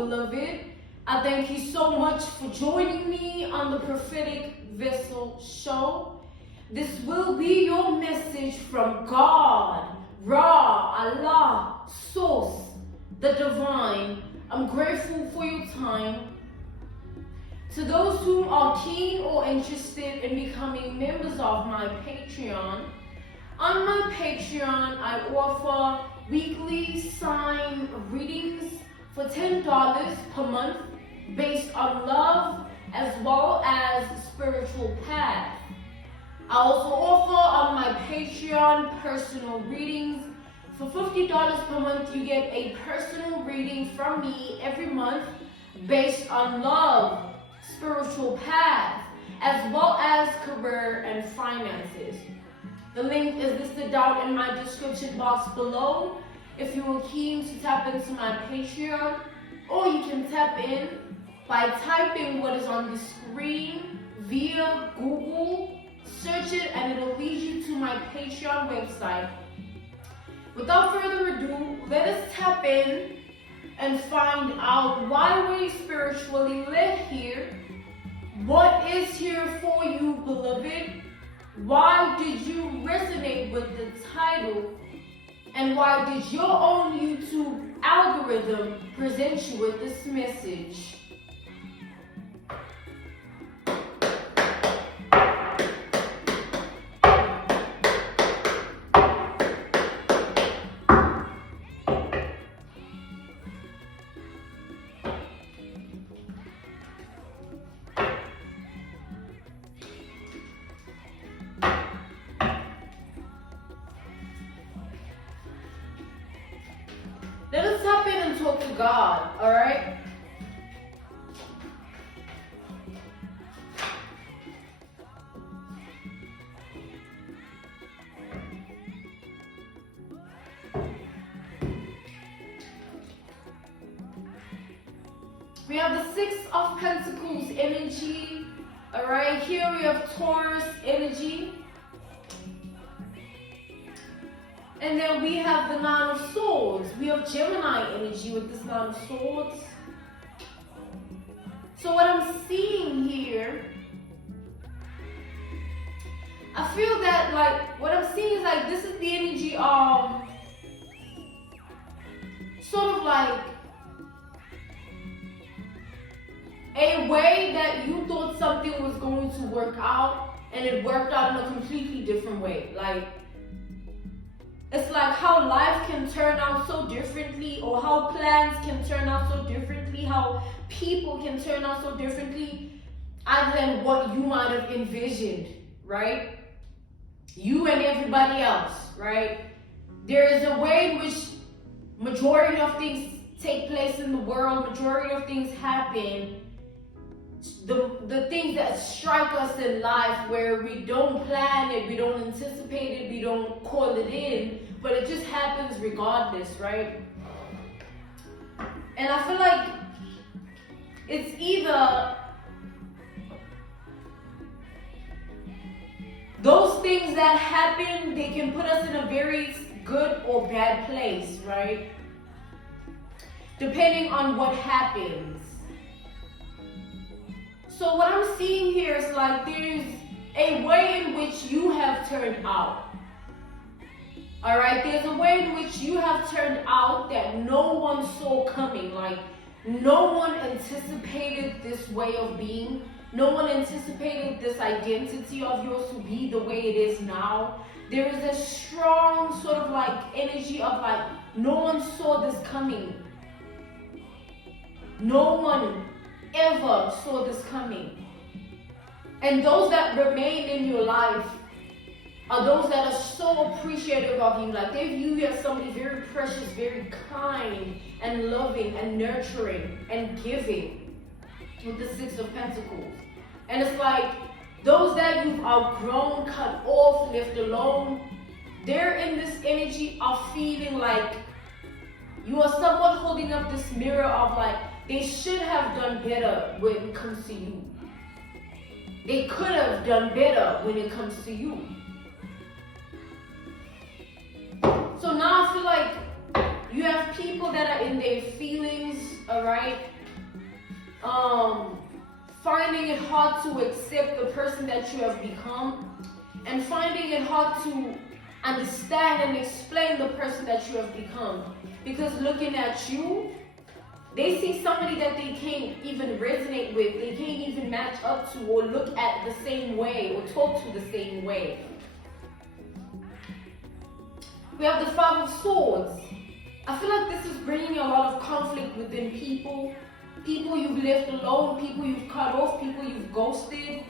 beloved. I thank you so much for joining me on the Prophetic Vessel Show. This will be your message from God, Ra, Allah, Source, the Divine. I'm grateful for your time. To those who are keen or interested in becoming members of my Patreon, on my Patreon, I offer weekly sign readings for $10 per month based on love as well as spiritual path. I also offer on my Patreon personal readings. For $50 per month, you get a personal reading from me every month based on love, spiritual path, as well as career and finances. The link is listed down in my description box below if you are keen to tap into my Patreon, or you can tap in by typing what is on the screen via Google, search it, and it'll lead you to my Patreon website. Without further ado, let us tap in and find out why we spiritually led here. What is here for you, beloved? Why did you resonate with the title? And why did your own YouTube algorithm present you with this message? Let us tap in and talk to God, all right? We have the Six of Pentacles energy, all right? Here we have Taurus energy. And then we have the Nine of Swords. We have Gemini energy with this Nine of Swords. So what I'm seeing here, I feel that what I'm seeing is this is the energy of sort of a way that you thought something was going to work out and it worked out in a completely different way. It's like how life can turn out so differently, or how plans can turn out so differently, how people can turn out so differently other than what you might have envisioned, right? You and everybody else, right? There is a way in which majority of things take place in the world, majority of things happen. The things that strike us in life where we don't plan it, we don't anticipate it, we don't call it in, but it just happens regardless, right? And I feel like it's either those things that happen, they can put us in a very good or bad place, right? Depending on what happens. So what I'm seeing here is there's a way in which you have turned out. All right, there's a way in which you have turned out that no one saw coming. No one anticipated this way of being. No one anticipated this identity of yours to be the way it is now. There is a strong sort of energy of no one saw this coming. No one ever saw this coming. And those that remain in your life are those that are so appreciative of you. They view you as somebody very precious, very kind and loving and nurturing and giving with the Six of Pentacles. And it's those that you've outgrown, cut off, left alone, they're in this energy of feeling you are somewhat holding up this mirror of they should have done better when it comes to you. They could have done better when it comes to you. So now I feel you have people that are in their feelings, all right? Finding it hard to accept the person that you have become, and finding it hard to understand and explain the person that you have become. Because looking at you, they see somebody that they can't even resonate with, they can't even match up to or look at the same way or talk to the same way. We have the Five of Swords. I feel like this is bringing a lot of conflict within people. People you've left alone, people you've cut off, people you've ghosted,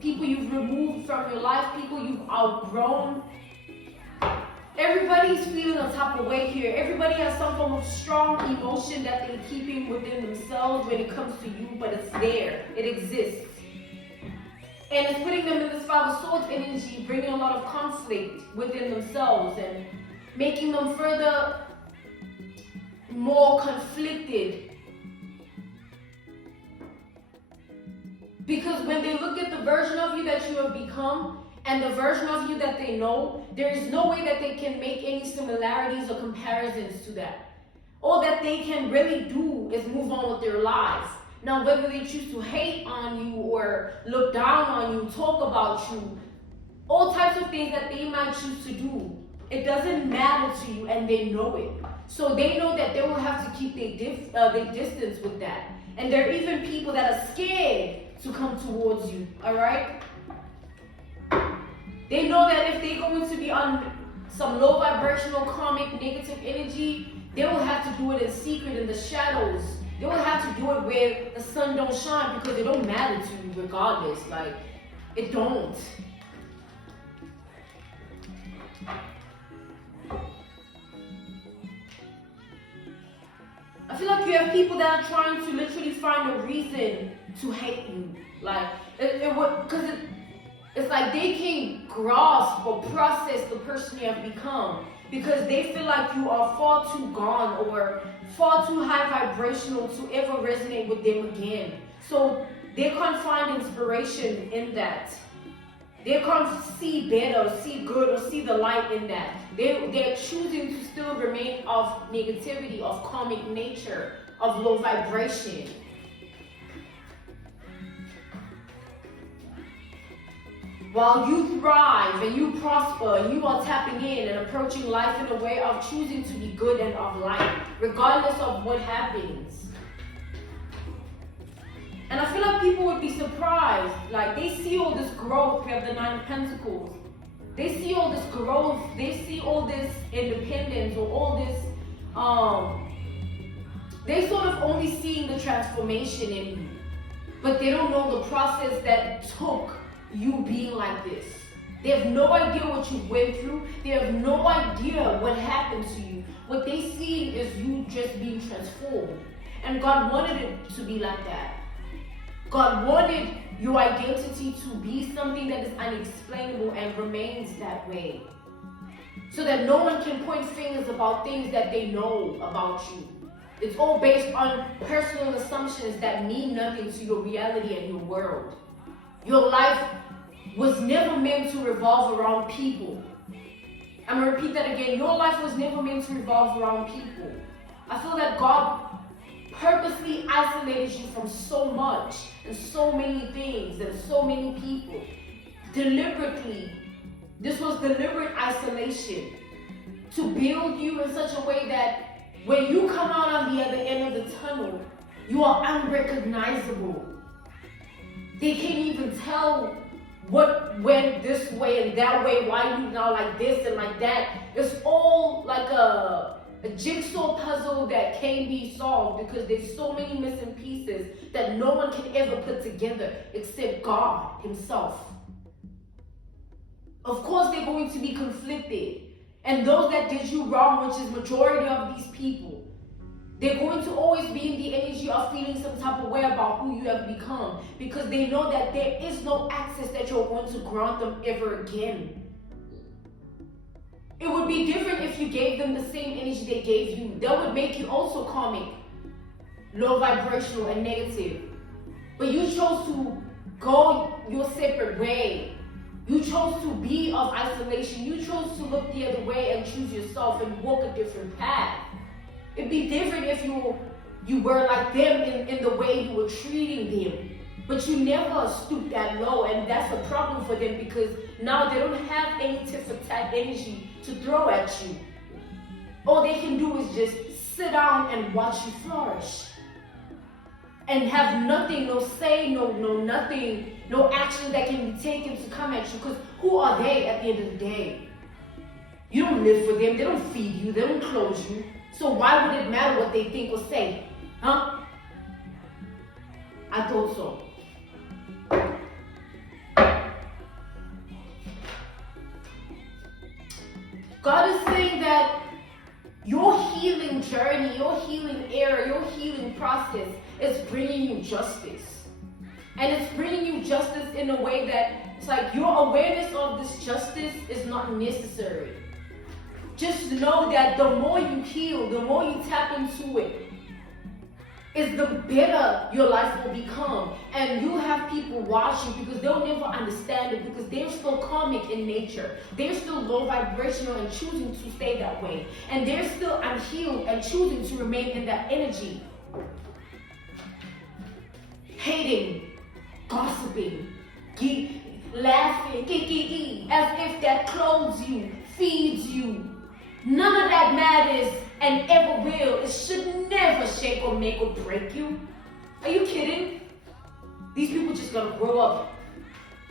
people you've removed from your life, people you've outgrown. Everybody's feeling a type of way here. Everybody has some form of strong emotion that they're keeping within themselves when it comes to you, but it's there. It exists. And it's putting them in this Five of Swords energy, bringing a lot of conflict within themselves and making them further more conflicted. Because when they look at the version of you that you have become and the version of you that they know, there is no way that they can make any similarities or comparisons to that. All that they can really do is move on with their lives. Now, whether they choose to hate on you or look down on you, talk about you, all types of things that they might choose to do, it doesn't matter to you, and they know it. So they know that they will have to keep their distance with that. And there are even people that are scared to come towards you, all right? They know that if they're going to be on some low vibrational, karmic, negative energy, they will have to do it in secret, in the shadows. They will have to do it where the sun don't shine, because it don't matter to you regardless. Like, it don't. I feel like you have people that are trying to literally find a reason to hate you. Like, because it's like they can't grasp or process the person you have become, because they feel like you are far too gone or far too high vibrational to ever resonate with them again. So they can't find inspiration in that. They can't see better, see good, or see the light in that. They're choosing to still remain of negativity, of karmic nature, of low vibration. While you thrive and you prosper and you are tapping in and approaching life in a way of choosing to be good and of light, regardless of what happens. And I feel like people would be surprised. Like, they see all this growth. We have the Nine of Pentacles. They see all this growth. They see all this independence or all this, they sort of only seeing the transformation in you. But they don't know the process that took you being like this. They have no idea what you went through. They have no idea what happened to you. What they see is you just being transformed. And God wanted it to be like that. God wanted your identity to be something that is unexplainable and remains that way. So that no one can point fingers about things that they know about you. It's all based on personal assumptions that mean nothing to your reality and your world. Your life was never meant to revolve around people. I'm going to repeat that again. Your life was never meant to revolve around people. I feel that God purposely isolated you from so much and so many things and so many people. Deliberately. This was deliberate isolation to build you in such a way that when you come out on the other end of the tunnel, you are unrecognizable. They can't even tell what went this way and that way, why you now like this and like that. It's all like a jigsaw puzzle that can't be solved, because there's so many missing pieces that no one can ever put together except God himself. Of course they're going to be conflicted. And those that did you wrong, which is majority of these people, they're going to always be in the energy of feeling some type of way about who you have become, because they know that there is no access that you're going to grant them ever again. It would be different if you gave them the same energy they gave you. That would make you also karmic, low vibrational, and negative. But you chose to go your separate way. You chose to be of isolation. You chose to look the other way and choose yourself and walk a different path. It'd be different if you you were like them in the way you were treating them. But you never stoop that low, and that's a problem for them because now they don't have any tit for tat energy to throw at you. All they can do is just sit down and watch you flourish. And have nothing, no say, no nothing, no action that can be taken to come at you. Because who are they at the end of the day? You don't live for them, they don't feed you, they don't clothe you. So why would it matter what they think or say? Huh? I thought so. God is saying that your healing journey, your healing era, your healing process is bringing you justice. And it's bringing you justice in a way that it's like your awareness of this justice is not necessary. Just know that the more you heal, the more you tap into it, is the better your life will become. And you have people watching because they'll never understand it because they're still karmic in nature. They're still low vibrational and choosing to stay that way. And they're still unhealed and choosing to remain in that energy. Hating, gossiping, laughing, as if that clothes you, feeds you. None of that matters and ever will. It should never shake or make or break you. Are you kidding? These people just gotta grow up.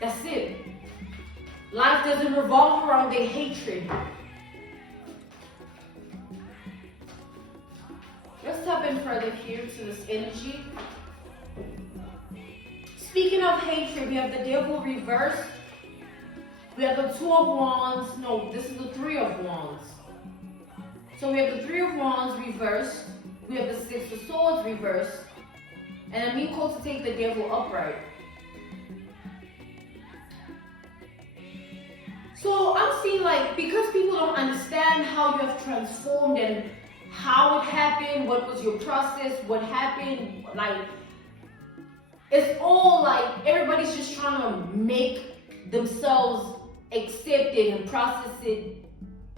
That's it. Life doesn't revolve around their hatred. Let's tap in further here to this energy. Speaking of hatred, we have the devil reversed. We have the Two of Wands. No, this is the Three of Wands. So we have the Three of Wands reversed. We have the Six of Swords reversed. And I'm being called to take the devil upright. So I'm seeing like, because people don't understand how you have transformed and how it happened, what was your process, what happened, like, it's all like everybody's just trying to make themselves accept it and process it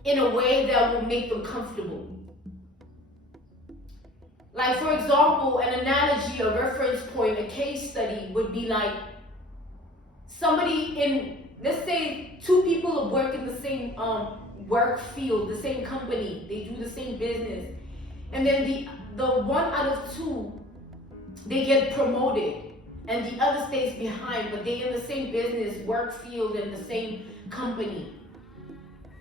in a way that will make them comfortable. Like, for example, an analogy, a reference point, a case study would be like somebody in, let's say, two people work in the same work field, the same company, they do the same business, and then the one out of two, they get promoted and the other stays behind, but they're in the same business, work field, and the same company.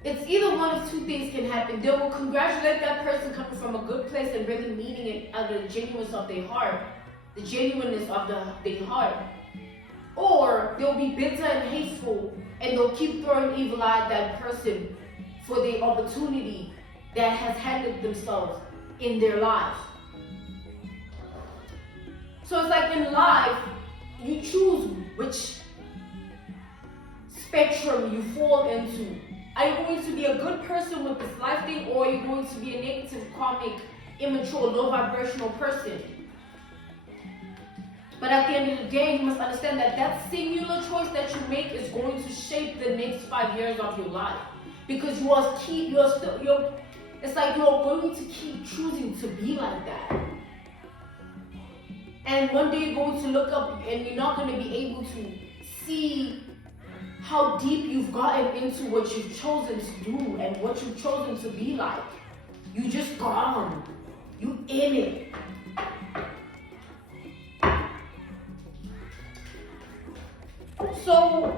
It's either one of two things can happen. They will congratulate that person coming from a good place and really meaning it out of the genuineness of their heart, the genuineness of their heart. Or they'll be bitter and hateful and they'll keep throwing evil at that person for the opportunity that has handed themselves in their life. So it's like in life, you choose which spectrum you fall into. Are you going to be a good person with this life thing, or are you going to be a negative, karmic, immature, low vibrational person? But at the end of the day, you must understand that that singular choice that you make is going to shape the next 5 years of your life. Because it's like you're going to keep choosing to be like that. And one day you're going to look up and you're not going to be able to see how deep you've gotten into what you've chosen to do and what you've chosen to be like. You just gone. You in it. So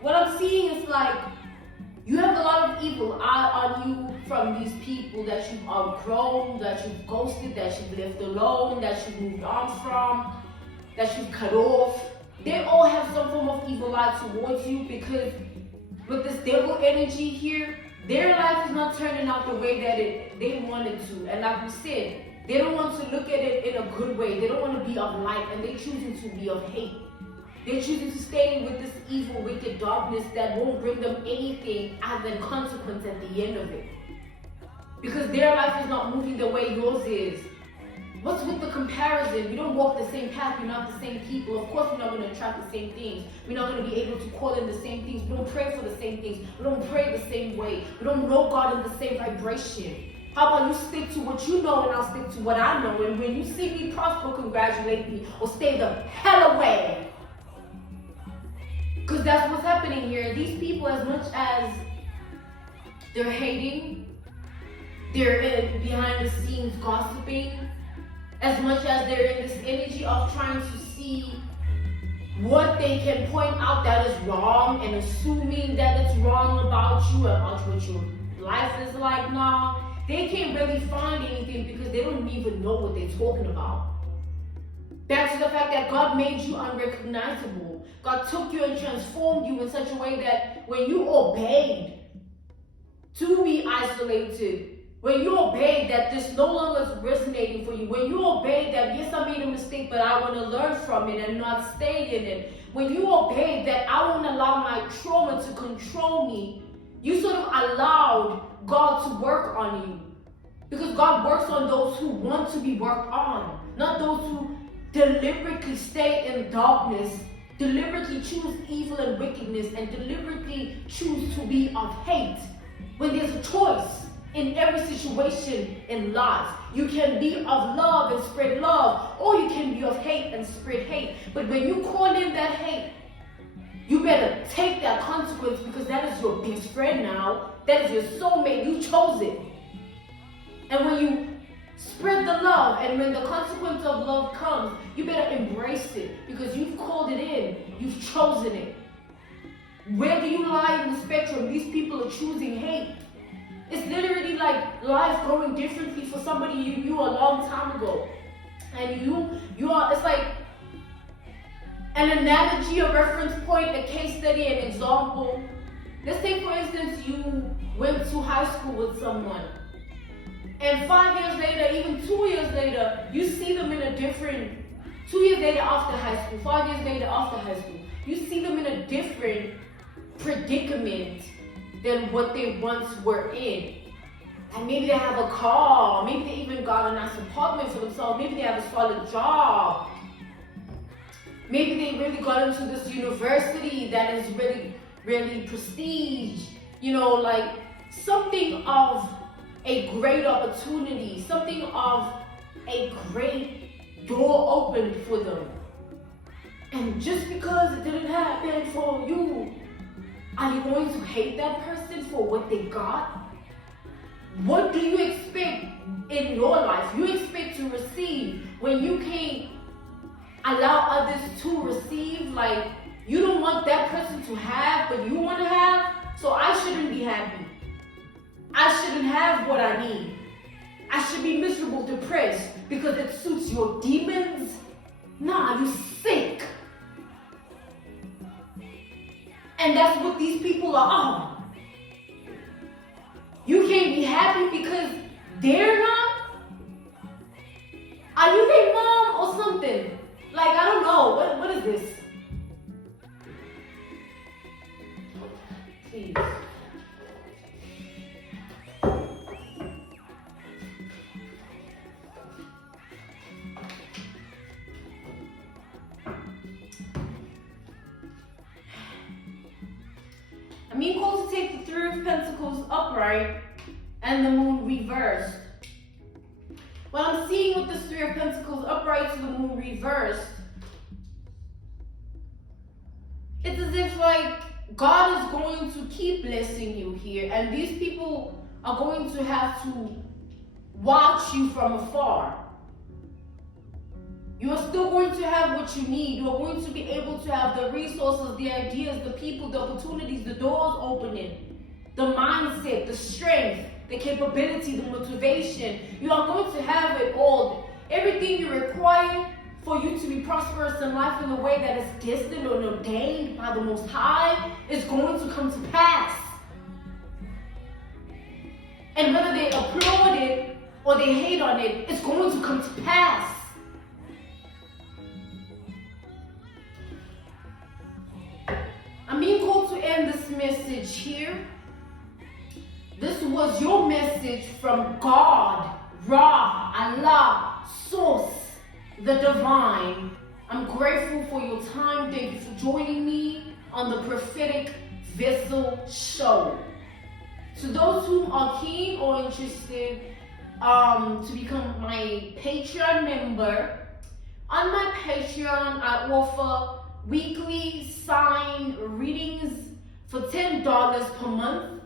what I'm seeing is like you have a lot of evil eye on you from these people that you've outgrown, that you've ghosted, that you've left alone, that you've moved on from, that you've cut off. They all have some form of evil eye towards you because with this devil energy here, their life is not turning out the way that they wanted to. And like we said, they don't want to look at it in a good way. They don't want to be of light, and they're choosing to be of hate. They're choosing to stay with this evil, wicked darkness that won't bring them anything other than consequence at the end of it. Because their life is not moving the way yours is. What's with the comparison? We don't walk the same path, we're not the same people. Of course we're not going to attract the same things. We're not going to be able to call in the same things. We don't pray for the same things. We don't pray the same way. We don't know God in the same vibration. How about you stick to what you know and I'll stick to what I know? And when you see me prosper, congratulate me or stay the hell away. Because that's what's happening here. These people, as much as they're hating, they're behind the scenes gossiping, as much as they're in this energy of trying to see what they can point out that is wrong and assuming that it's wrong about you and about what your life is like now, they can't really find anything because they don't even know what they're talking about. Back to the fact that God made you unrecognizable. God took you and transformed you in such a way that when you obeyed to be isolated, when you obeyed that this no longer is resonating for you, when you obeyed that, yes, I made a mistake, but I want to learn from it and not stay in it, when you obeyed that I won't allow my trauma to control me, you sort of allowed God to work on you. Because God works on those who want to be worked on, not those who deliberately stay in darkness, deliberately choose evil and wickedness, and deliberately choose to be of hate. When there's a choice in every situation in life, you can be of love and spread love, or you can be of hate and spread hate. But when you call in that hate, you better take that consequence, because that is your best friend now. That is your soulmate. You chose it. And when you spread the love, and when the consequence of love comes, you better embrace it, because you've called it in. You've chosen it. Where do you lie in the spectrum? These people are choosing hate. It's literally like life going differently for somebody you knew a long time ago. And you are, it's like an analogy, a reference point, a case study, an example. Let's take, for instance, you went to high school with someone. And 5 years later, even 2 years later, you see them in a different, 2 years later after high school, 5 years later after high school, you see them in a different predicament than what they once were in. And maybe they have a car, maybe they even got a nice apartment for themselves, maybe they have a solid job. Maybe they really got into this university that is really, really prestige, you know, like something of a great opportunity, something of a great door opened for them. And just because it didn't happen for you, are you going to hate that person for what they got? What do you expect in your life? You expect to receive when you can't allow others to receive. Like, you don't want that person to have, but you want to have, so I shouldn't be happy. I shouldn't have what I need. I should be miserable, depressed, because it suits your demons. Nah, you sick. And that's what these people are on. You can't be happy because they're not? Are you their mom or something? Like, I don't know. What is this? Please. I'm being called to take the Three of Pentacles upright and the Moon reversed. What I'm seeing with this Three of Pentacles upright to the Moon reversed, it's as if like God is going to keep blessing you here, and these people are going to have to watch you from afar. You are still going to have what you need. You are going to be able to have the resources, the ideas, the people, the opportunities, the doors opening, the mindset, the strength, the capability, the motivation. You are going to have it all. Everything you require for you to be prosperous in life in a way that is destined or ordained by the Most High is going to come to pass. And whether they applaud it or they hate on it, it's going to come to pass. I'm being called to end this message here. This was your message from God, Ra, Allah, Source, the Divine. I'm grateful for your time. Thank you for joining me on the Prophetic Vessel Show. To those who are keen or interested to become my Patreon member, on my Patreon I offer weekly sign readings for $10 per month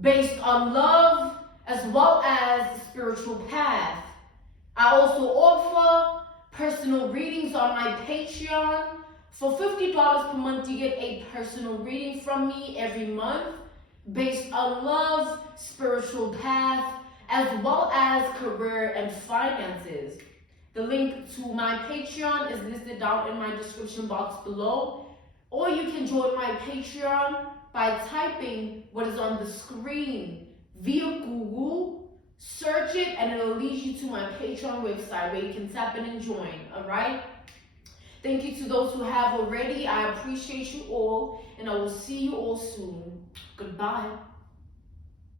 based on love as well as spiritual path. I also offer personal readings on my Patreon. For $50 per month, you get a personal reading from me every month based on love, spiritual path, as well as career and finances. The link to my Patreon is listed down in my description box below, or you can join my Patreon by typing what is on the screen via Google. Search it and it'll lead you to my Patreon website where you can tap in and join, all right? Thank you to those who have already. I appreciate you all, and I will see you all soon. Goodbye.